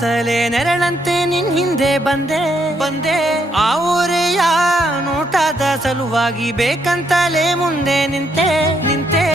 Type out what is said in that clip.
ಅಂತಲೇ ನೆರಳಂತೆ ನಿನ್ ಹಿಂದೆ ಬಂದೆ ಆ ಊರೆಯ ನೋಟದ ಸಲುವಾಗಿ ಬೇಕಂತಲೇ ಮುಂದೆ ನಿಂತೆ